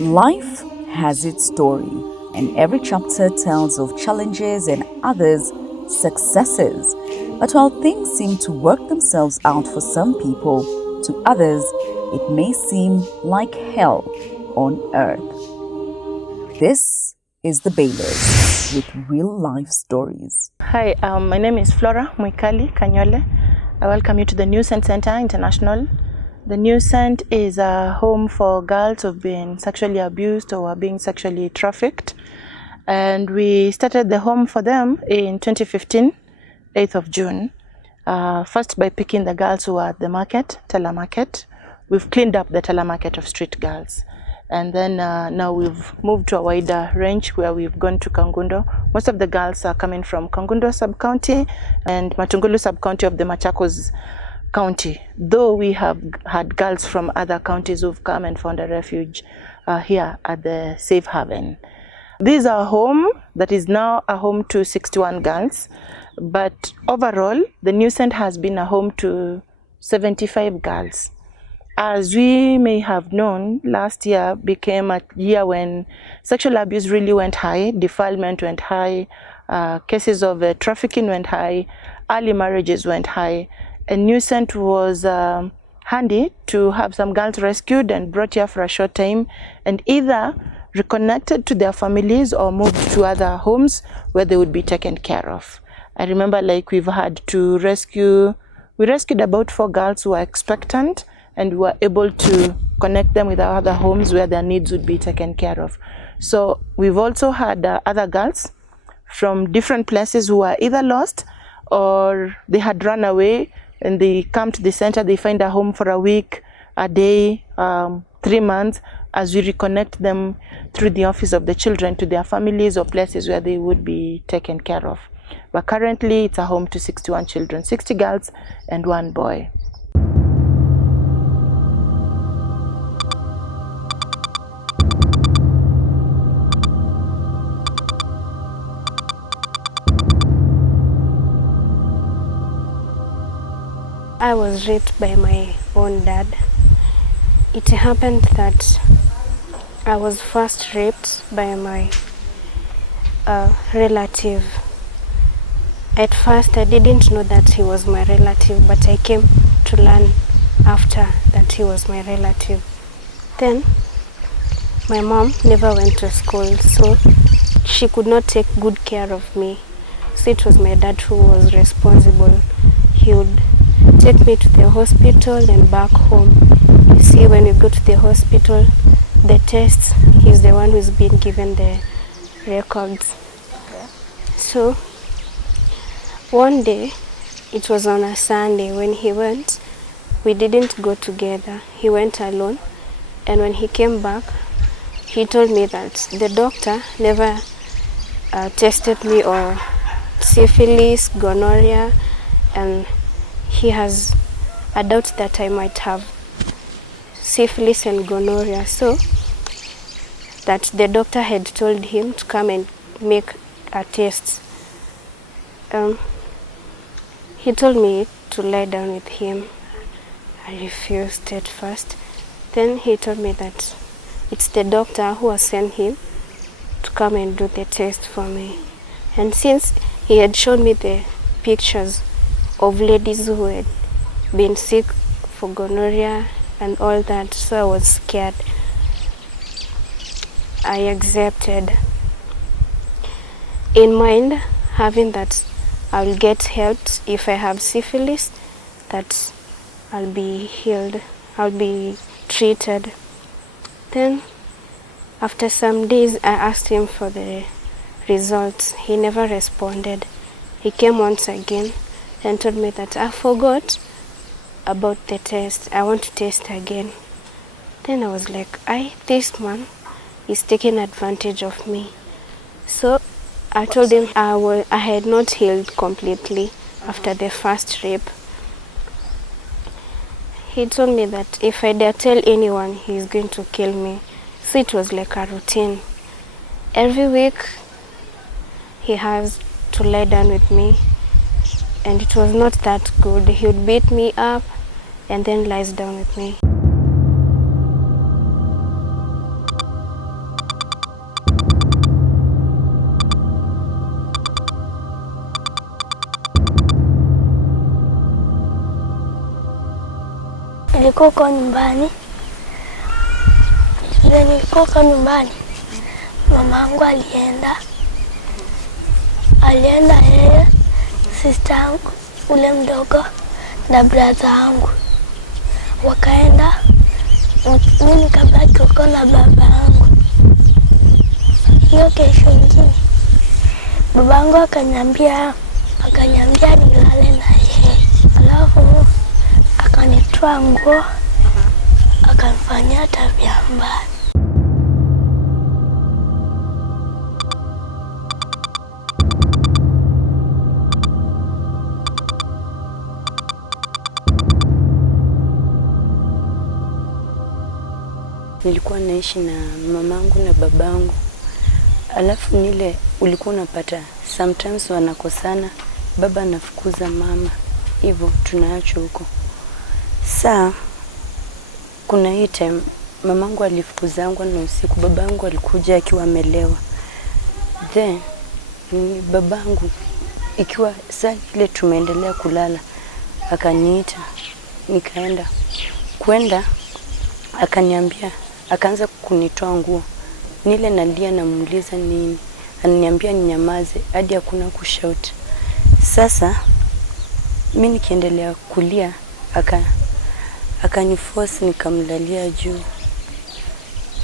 Life has its story, and every chapter tells of challenges and others' successes. But while things seem to work themselves out for some people, to others, it may seem like hell on earth. This is The Bailers with real life stories. Hi, my name is Flora Mwikali Kanyole. I welcome you to the New Scent Center International. The New Scent is a home for girls who've been sexually abused or are being sexually trafficked. And we started the home for them in 2015, 8th of June. First by picking the girls who are at the market, Teller Market. We've cleaned up the Teller Market of street girls. And then now we've moved to a wider range where we've gone to Kangundo. Most of the girls are coming from Kangundo sub-county and Matungulu sub-county of the Machakos county, though we have had girls from other counties who've come and found a refuge here at the Safe Haven. This is our home that is now a home to 61 girls, but overall the New Scent has been a home to 75 girls. As we may have known, last year became a year when sexual abuse really went high, defilement went high, cases of trafficking went high, early marriages went high, and New Scent was handy to have some girls rescued and brought here for a short time and either reconnected to their families or moved to other homes where they would be taken care of. I remember we've had to we rescued about 4 girls who were expectant, and we were able to connect them with our other homes where their needs would be taken care of. So we've also had other girls from different places who are either lost or they had run away and they come to the center, they find a home for a week, a day, 3 months, as we reconnect them through the Office of the Children to their families or places where they would be taken care of. But currently it's a home to 61 children, 60 girls and 1 boy. I was raped by my own dad. It happened that I was first raped by my relative. At first I didn't know that he was my relative, but I came to learn after that he was my relative. Then my mom never went to school, so she could not take good care of me. So it was my dad who was responsible. He would take me to the hospital and back home. You see, when we go to the hospital, the tests, he's the one who's been given the records. Okay. So one day, it was on a Sunday, when he went, we didn't go together. He went alone, and when he came back, he told me that the doctor never tested me or syphilis, gonorrhea, and he has a doubt that I might have syphilis and gonorrhea, so that the doctor had told him to come and make a test. He told me to lie down with him. I refused at first. Then he told me that it's the doctor who has sent him to come and do the test for me. And since he had shown me the pictures of ladies who had been sick for gonorrhea and all that, so I was scared. I accepted, in mind having that I'll get helped if I have syphilis, that I'll be healed, I'll be treated. Then after some days I asked him for the results. He never responded. He came once again and told me that I forgot about the test. I want to test again. Then I was like, this man is taking advantage of me. So I told him I had not healed completely after the first rape. He told me that if I dare tell anyone, he's going to kill me. So it was like a routine. Every week he has to lie down with me, and it was not that good. He would beat me up and then lies down with me. nilikuwa huko nyumbani. Nilikuwa huko nyumbani. Mama yangu alienda yeye, sister yangu ule mdogo na brother yangu wakaenda. Mimi nikabaki huko na baba yangu. Hiyo kesho ingine baba yangu akaniambia nilale na yeye. Alafu akanitoa nguo, akanifanyia tabia mbaya. Nilikuwa naishi na mamangu na babangu. Alafu nile ulikuwa unapata sometimes wanakosana, baba anafukuza mama, hivyo tunaachwa huko. Saa kuna hii time mamangu alifukuzangwa na usiku, babangu alikuja akiwa amelewa. Then babangu ikiwa saa ile tumeendelea kulala akaniita, nikaenda akaniambia, akaanza kunitoa nguo. Nile nalia, namuuliza nini, ananiambia ninyamaze hadi hakuna kushout. Sasa mimi nikiendelea kulia akaniforce nikamlalia juu.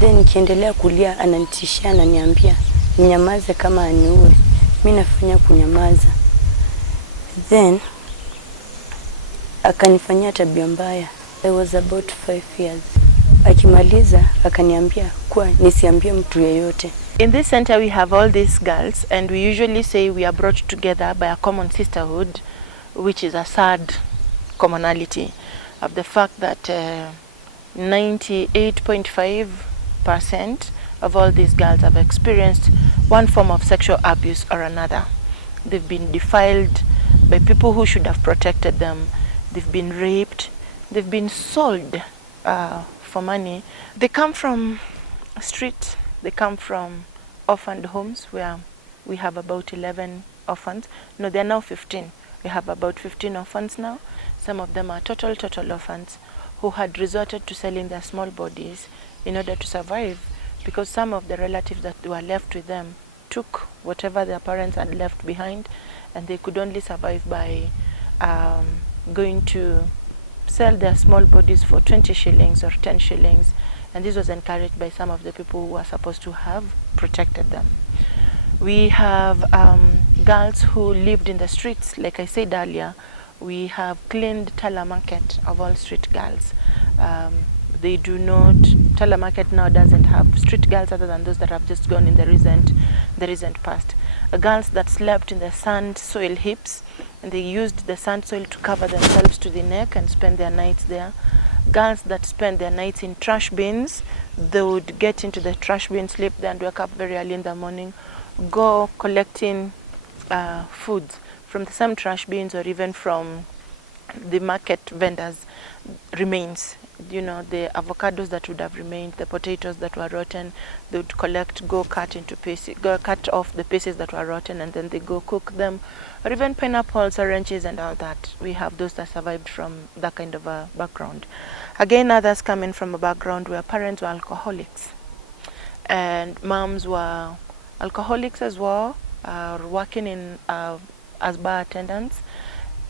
Then nikiendelea kulia ananitishia, ananiambia ninyamaze kama aniue. Mimi nafanya kunyamaza. Then akanifanyia tabia mbaya. I was about 5 years. Akimaliza akaniambia kuwa nisiambie mtu yeyote. In this center we have all these girls, and we usually say we are brought together by a common sisterhood, which is a sad commonality of the fact that 98.5% of all these girls have experienced one form of sexual abuse or another. They've been defiled by people who should have protected them. They've been raped. They've been sold for money. They come from streets. They come from orphaned homes where we have about 11 orphans. No, they're now 15. We have about 15 orphans now. Some of them are total orphans who had resorted to selling their small bodies in order to survive, because some of the relatives that were left with them took whatever their parents had left behind, and they could only survive by going to sell their small bodies for 20 shillings or 10 shillings. And this was encouraged by some of the people who were supposed to have protected them. We have girls who lived in the streets. Like I said earlier, we have cleaned Tala Market of all street girls. They do not, Tala Market now doesn't have street girls other than those that have just gone in the recent past. Girls that slept in the sand soil heaps, and they used the sand soil to cover themselves to the neck and spend their nights there. Girls that spend their nights in trash bins. They would get into the trash bin, sleep there, and wake up very early in the morning, go collecting foods from the same trash bins or even from the market vendors' remains. You know, the avocados that would have remained, the potatoes that were rotten, they would collect, go cut off the pieces that were rotten, and then they go cook them, or even pineapples, oranges, and all that. We have those that survived from that kind of a background. Again, others coming from a background where parents were alcoholics, and moms were alcoholics as well, working in as bar attendants,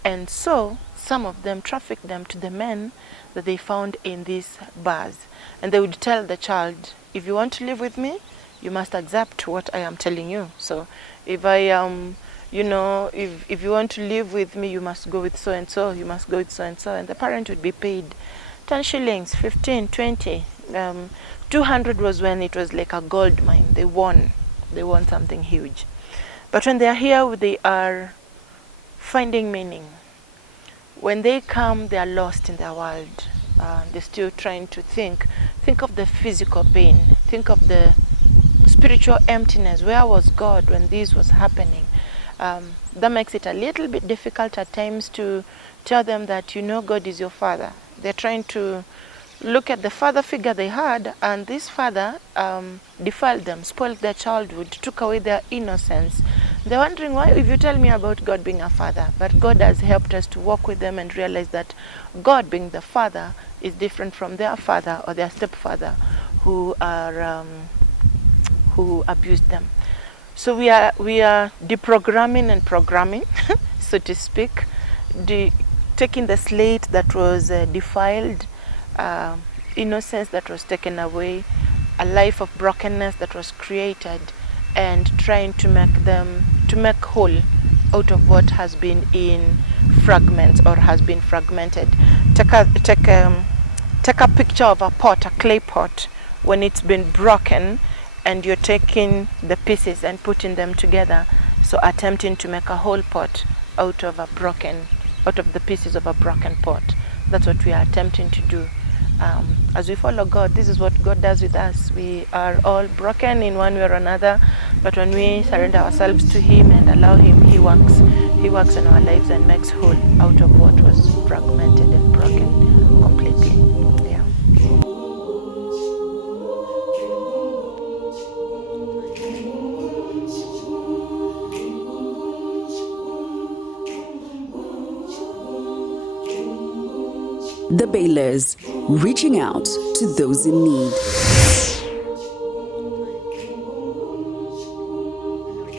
and so some of them trafficked them to the men that they found in these bars, and they would tell the child, if you want to live with me, you must accept what I am telling you. So if I am, if you want to live with me, you must go with so and so, you must go with so and so, and the parent would be paid 10 shillings, 15, 20, 200 was when it was like a gold mine. They won something huge. But when they are here, they are finding meaning. When they come, they are lost in their world. They're still trying to think of the physical pain, think of the spiritual emptiness. Where was God when this was happening? That makes it a little bit difficult at times to tell them that God is your father. They're trying to look at the father figure they had, and this father defiled them, spoiled their childhood, took away their innocence. They're wondering why, if you tell me about God being a father, but God has helped us to walk with them and realize that God being the father is different from their father or their stepfather who abused them. So we are deprogramming and programming, so to speak, taking the slate that was defiled, innocence that was taken away, a life of brokenness that was created, and trying to make whole out of what has been in fragments or has been fragmented. Take a picture of a pot, a clay pot, when it's been broken, and you're taking the pieces and putting them together, so attempting to make a whole pot out of the pieces of a broken pot. That's what we are attempting to do. As we follow God, this is what God does with us. We are all broken in one way or another, but when we surrender ourselves to Him and allow Him, He works in our lives and makes whole out of what was fragmented and broken completely. Yeah. The Bailers, reaching out to those in need.